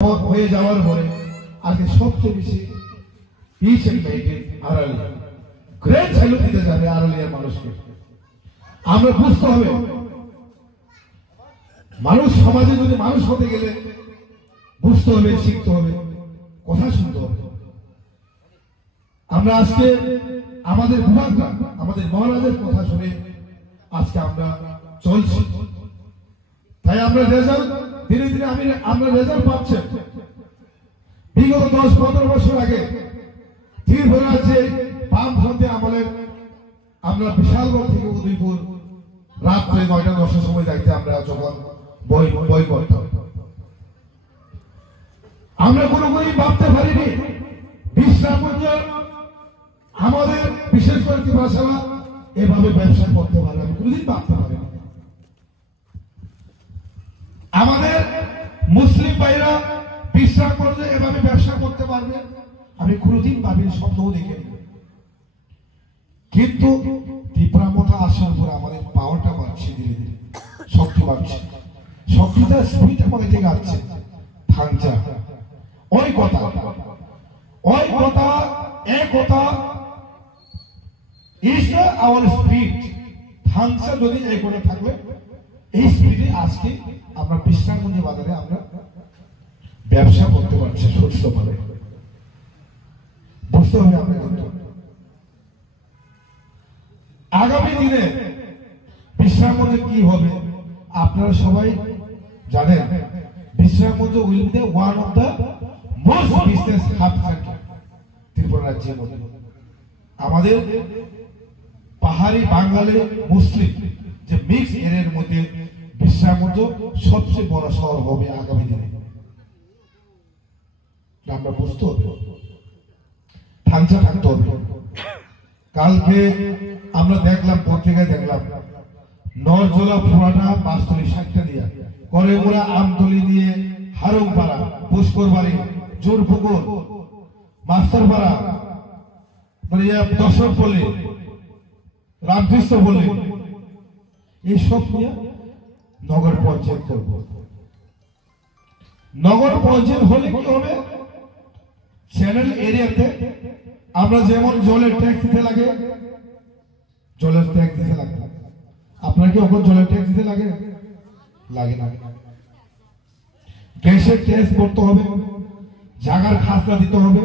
হয়ে যাওয়ার পরে আজকে সবচেয়ে বেশি পিচ এন্ড মেইনটেইন আড়ালিয়া গ্রেট স্যালুট দিতে যাবে আড়ালিয়ার মানুষকে। আমরা বুঝতে হবে মানুষ সমাজে যদি মানুষ হতে গেলে বুঝতে হবে, শিখতে হবে, কথা শুনতে হবে। আমরা আজকে আমাদের বিভাগরা আমাদের মহারাজের কথা শুনে আজকে আমরা চলছি। তাই আমরা রেজাল্ট ধীরে ধীরে আমরা রেজাল্ট পাচ্ছি। বিগত 10-15 বছর আগে ত্রিপুরা রাজ্যে বামপন্থী আমলের আমরা বিশালগড় থেকে উদয়পুর রাত্রে 9টা-10টার সময় যাইতে আমরা যখন বই করতাম, আমরা কোনোদিনই ভাবতে পারিনি বিশ্রামগঞ্জ আমাদের বিশেষ করে ত্রিপুরা এভাবে ব্যবসা করতে পারে। আমি কোনোদিন ভাবতে পারিনি আমাদের মুসলিম ভাইরা বিশ্রামগঞ্জে এভাবে ব্যবসা করতে পারবে। আমি কোনোদিন ভাবিনি, স্বপ্নও দেখিনি। কিন্তু ত্রিপুরা মতো আসার পরে আমাদের পাওয়ারটা বাড়ছে, ধীরে ধীরে শক্তি বাড়ছে, শক্তিটা স্পিড আমাদের থেকে আসছে। থাংচা ওই কথা ইজ আওয়ার স্পিড। থাংচা যদি এই কথা থাকবে, এই স্পিডে আজকে আমরা বিশ্রামগঞ্জ বাজারে আমরা ব্যবসা করতে পারছি সুস্থভাবে। বুঝতে হবে আমরা আগামী দিনে বিশ্রামগঞ্জে কি হবে আপনারা সবাই জানেন। Bishramganj will be one of the most business hub centre Tripura রাজ্যের মধ্যে। আমাদের পাহাড়ি বাঙালি মুসলিম যে মিক্স এরিয়ার মধ্যে বিশ্রামগঞ্জ সবচেয়ে বড় শহর হবে আগামী দিনে। আমরা বুঝতে হবে, থাংচা থাকতে হবে। কালকে আমরা দেখলাম, পত্রিকায় দেখলাম, নরজলা ফুরাটা 5তলি 60টা দিয়া করেমুড়া আমতলি নিয়ে হারংপাড়া, পুষ্করবাড়ি, জোরপুকুর, মাস্টারপাড়া, মানে দর্শকপল্লী, রামকৃষ্ণ পল্লী, এইসব নিয়ে নগর পঞ্চায়েত করব। নগর পঞ্চায়েত হলে কি হবে, চ্যানেল এরিয়াতে আমরা যেমন জলের ট্যাক্স দিতে লাগে, জলের ট্যাক্স দিতে লাগে। আপনার কি ওখানে জলের ট্যাক্স দিতে লাগে? লাগে না। গ্যাসের ট্যাক্স করতে হবে, জায়গার খাজনা দিতে হবে,